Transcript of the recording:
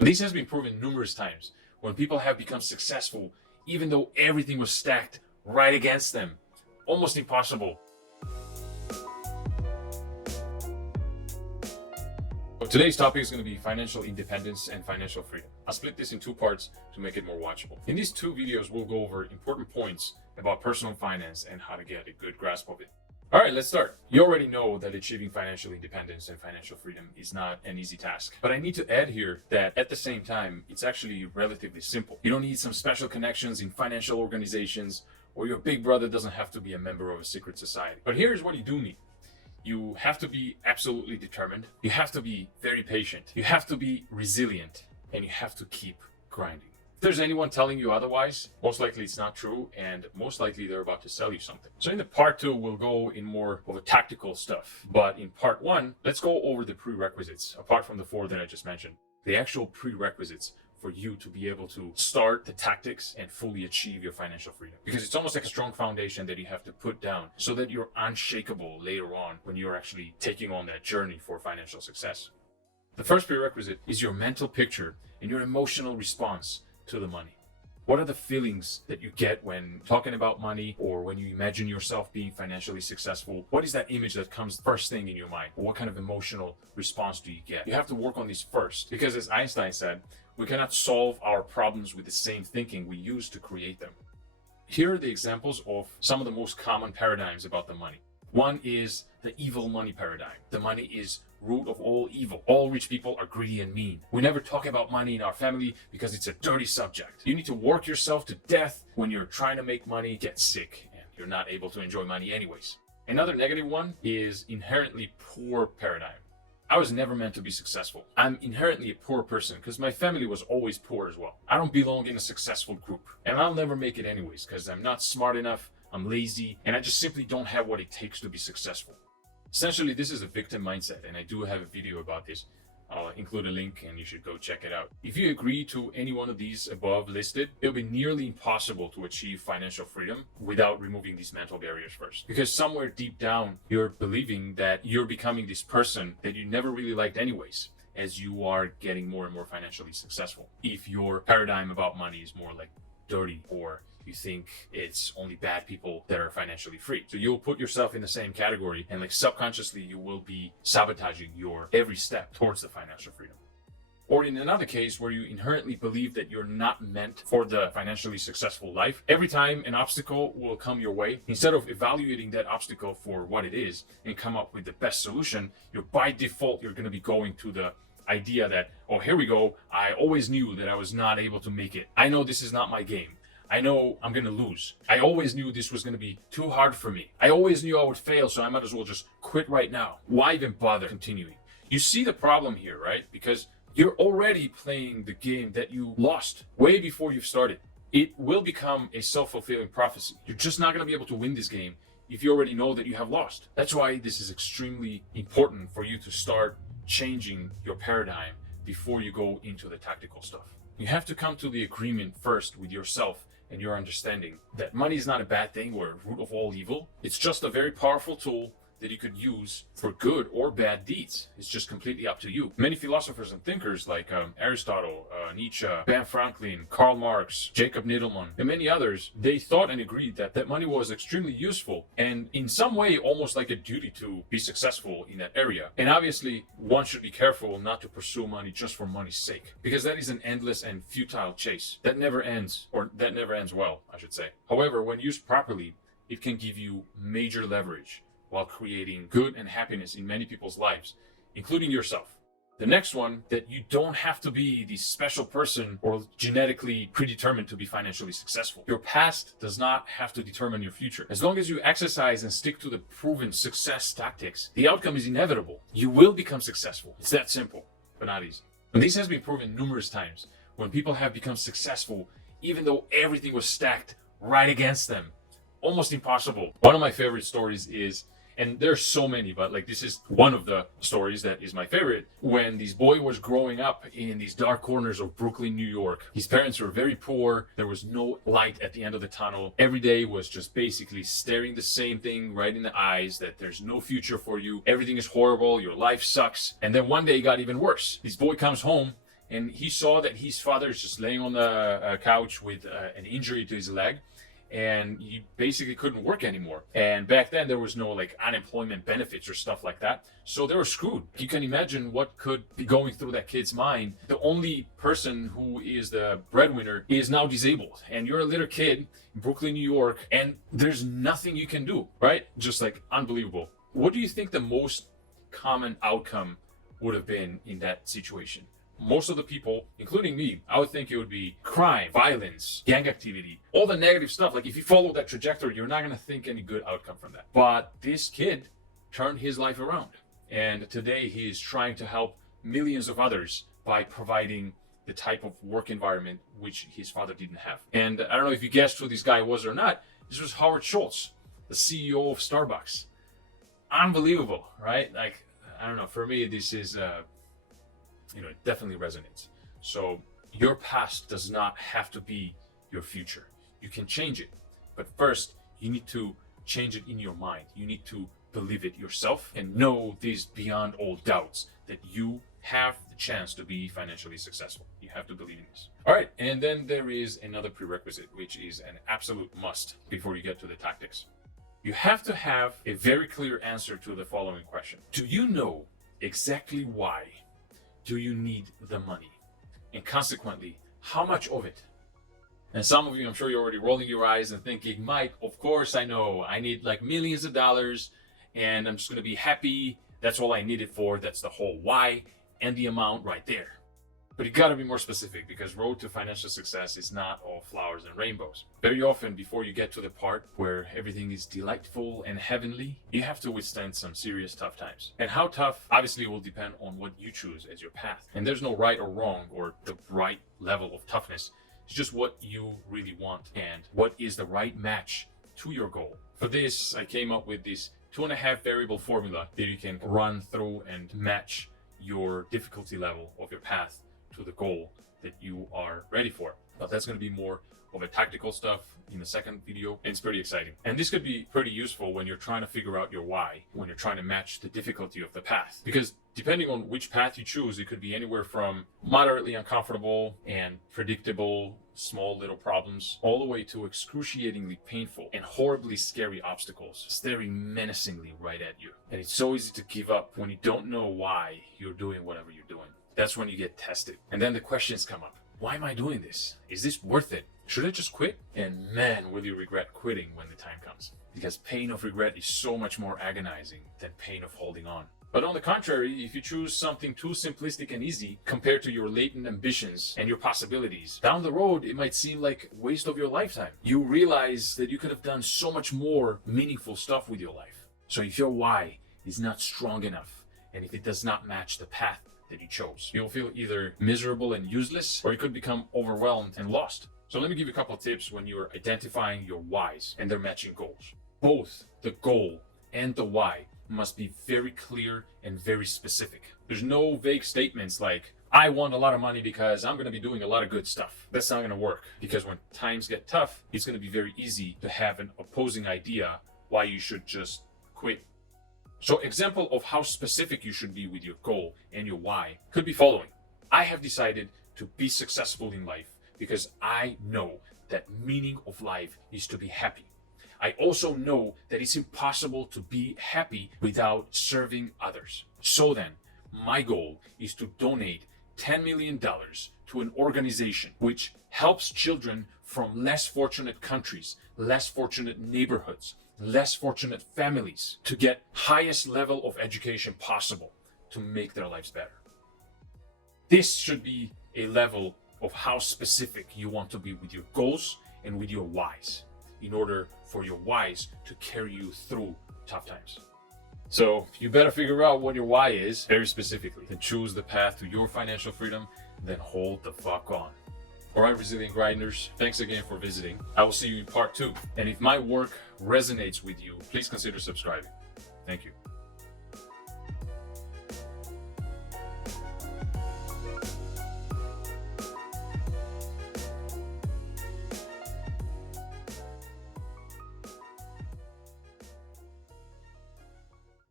This has been proven numerous times when people have become successful, even though everything was stacked right against them. Almost impossible. Today's topic is going to be financial independence and financial freedom. I'll split this in two parts to make it more watchable. In these two videos, we'll go over important points about personal finance and how to get a good grasp of it. All right, let's start. You already know that achieving financial independence and financial freedom is not an easy task. But I need to add here that at the same time, it's actually relatively simple. You don't need some special connections in financial organizations, or your big brother doesn't have to be a member of a secret society. But here's what you do need. You have to be absolutely determined. You have to be very patient. You have to be resilient, and you have to keep grinding. If there's anyone telling you otherwise, most likely it's not true, and most likely they're about to sell you something. So in the part 2, we'll go in more of a tactical stuff. But in part 1, let's go over the prerequisites, apart from the 4 that I just mentioned. The actual prerequisites for you to be able to start the tactics and fully achieve your financial freedom. Because it's almost like a strong foundation that you have to put down so that you're unshakable later on when you're actually taking on that journey for financial success. The first prerequisite is your mental picture and your emotional response to the money. What are the feelings that you get when talking about money, or when you imagine yourself being financially successful? What is that image that comes first thing in your mind? Or what kind of emotional response do you get? You have to work on these first, because as Einstein said, we cannot solve our problems with the same thinking we use to create them. Here are the examples of some of the most common paradigms about the money. One is the evil money paradigm. The money is root of all evil. All rich people are greedy and mean. We never talk about money in our family because it's a dirty subject. You need to work yourself to death when you're trying to make money, get sick, and you're not able to enjoy money anyways. Another negative one is inherently poor paradigm. I was never meant to be successful. I'm inherently a poor person because my family was always poor as well. I don't belong in a successful group, and I'll never make it anyways because I'm not smart enough, I'm lazy, and I just simply don't have what it takes to be successful. Essentially, this is a victim mindset, and I do have a video about this. I'll include a link and you should go check it out. If you agree to any one of these above listed, it'll be nearly impossible to achieve financial freedom without removing these mental barriers first. Because somewhere deep down, you're believing that you're becoming this person that you never really liked anyways, as you are getting more and more financially successful. If your paradigm about money is more like dirty, or you think it's only bad people that are financially free. So you'll put yourself in the same category, and like subconsciously you will be sabotaging your every step towards the financial freedom. Or in another case where you inherently believe that you're not meant for the financially successful life, every time an obstacle will come your way, instead of evaluating that obstacle for what it is and come up with the best solution, by default you're going to be going to the idea that, oh, here we go, I always knew that I was not able to make it. I know this is not my game. I know I'm going to lose. I always knew this was going to be too hard for me. I always knew I would fail, so I might as well just quit right now. Why even bother continuing? You see the problem here, right? Because you're already playing the game that you lost way before you've started. It will become a self-fulfilling prophecy. You're just not going to be able to win this game if you already know that you have lost. That's why this is extremely important for you to start changing your paradigm before you go into the tactical stuff. You have to come to the agreement first with yourself and your understanding that money is not a bad thing or a root of all evil. It's just a very powerful tool that you could use for good or bad deeds. It's just completely up to you. Many philosophers and thinkers like Aristotle, Nietzsche, Ben Franklin, Karl Marx, Jacob Needleman, and many others, they thought and agreed that money was extremely useful and in some way almost like a duty to be successful in that area. And obviously, one should be careful not to pursue money just for money's sake, because that is an endless and futile chase that never ends, or that never ends well, I should say. However, when used properly, it can give you major leverage while creating good and happiness in many people's lives, including yourself. The next one, that you don't have to be the special person or genetically predetermined to be financially successful. Your past does not have to determine your future. As long as you exercise and stick to the proven success tactics, the outcome is inevitable. You will become successful. It's that simple, but not easy. And this has been proven numerous times when people have become successful, even though everything was stacked right against them. Almost impossible. One of my favorite stories is, and there's so many, but like this is one of the stories that is my favorite, when this boy was growing up in these dark corners of Brooklyn, New York. His parents were very poor. There was no light at the end of the tunnel. Every day was just basically staring the same thing right in the eyes, that there's no future for you. Everything is horrible. Your life sucks. And then one day it got even worse. This boy comes home and he saw that his father is just laying on the couch with an injury to his leg, and he basically couldn't work anymore. And back then there was no like unemployment benefits or stuff like that, so they were screwed. You can imagine what could be going through that kid's mind. The only person who is the breadwinner is now disabled, and you're a little kid in Brooklyn, New York, and there's nothing you can do, right? Just like unbelievable. What do you think the most common outcome would have been in that situation? Most of the people, including me, I would think it would be crime, violence, gang activity, all the negative stuff. Like if you follow that trajectory, you're not going to think any good outcome from that. But this kid turned his life around. And today he is trying to help millions of others by providing the type of work environment which his father didn't have. And I don't know if you guessed who this guy was or not. This was Howard Schultz, the CEO of Starbucks. Unbelievable, right? Like, I don't know, for me, this is... it definitely resonates. So your past does not have to be your future. You can change it, but first you need to change it in your mind. You need to believe it yourself and know this beyond all doubts that you have the chance to be financially successful. You have to believe in this. All right, and then there is another prerequisite, which is an absolute must before you get to the tactics. You have to have a very clear answer to the following question. Do you know exactly why do you need the money? And consequently, how much of it? And some of you, I'm sure you're already rolling your eyes and thinking, Mike, of course I know. I need like millions of dollars and I'm just going to be happy. That's all I need it for. That's the whole why and the amount right there. But you got to be more specific, because road to financial success is not all flowers and rainbows. Very often, before you get to the part where everything is delightful and heavenly, you have to withstand some serious tough times. And how tough obviously will depend on what you choose as your path. And there's no right or wrong or the right level of toughness. It's just what you really want and what is the right match to your goal. For this, I came up with this 2.5 variable formula that you can run through and match your difficulty level of your path to the goal that you are ready for. But that's going to be more of a tactical stuff in the second video, and it's pretty exciting. And this could be pretty useful when you're trying to figure out your why, when you're trying to match the difficulty of the path. Because depending on which path you choose, it could be anywhere from moderately uncomfortable and predictable small little problems, all the way to excruciatingly painful and horribly scary obstacles staring menacingly right at you. And it's so easy to give up when you don't know why you're doing whatever you're doing. That's when you get tested. And then the questions come up. Why am I doing this? Is this worth it? Should I just quit? And man, will you regret quitting when the time comes. Because pain of regret is so much more agonizing than pain of holding on. But on the contrary, if you choose something too simplistic and easy compared to your latent ambitions and your possibilities, down the road, it might seem like a waste of your lifetime. You realize that you could have done so much more meaningful stuff with your life. So if your why is not strong enough, and if it does not match the path that you chose, you'll feel either miserable and useless, or you could become overwhelmed and lost. So let me give you a couple of tips when you're identifying your whys and their matching goals. Both the goal and the why must be very clear and very specific. There's no vague statements like, I want a lot of money because I'm going to be doing a lot of good stuff. That's not going to work, because when times get tough, it's going to be very easy to have an opposing idea why you should just quit. So example of how specific you should be with your goal and your why could be following. I have decided to be successful in life because I know that meaning of life is to be happy. I also know that it's impossible to be happy without serving others. So then, my goal is to donate $10 million to an organization which helps children from less fortunate countries, less fortunate neighborhoods, less fortunate families to get highest level of education possible to make their lives better. This should be a level of how specific you want to be with your goals and with your whys, in order for your whys to carry you through tough times. So you better figure out what your why is very specifically, and choose the path to your financial freedom, then hold the fuck on. All right, resilient grinders, thanks again for visiting. I will see you in part 2. And if my work resonates with you, please consider subscribing. Thank you.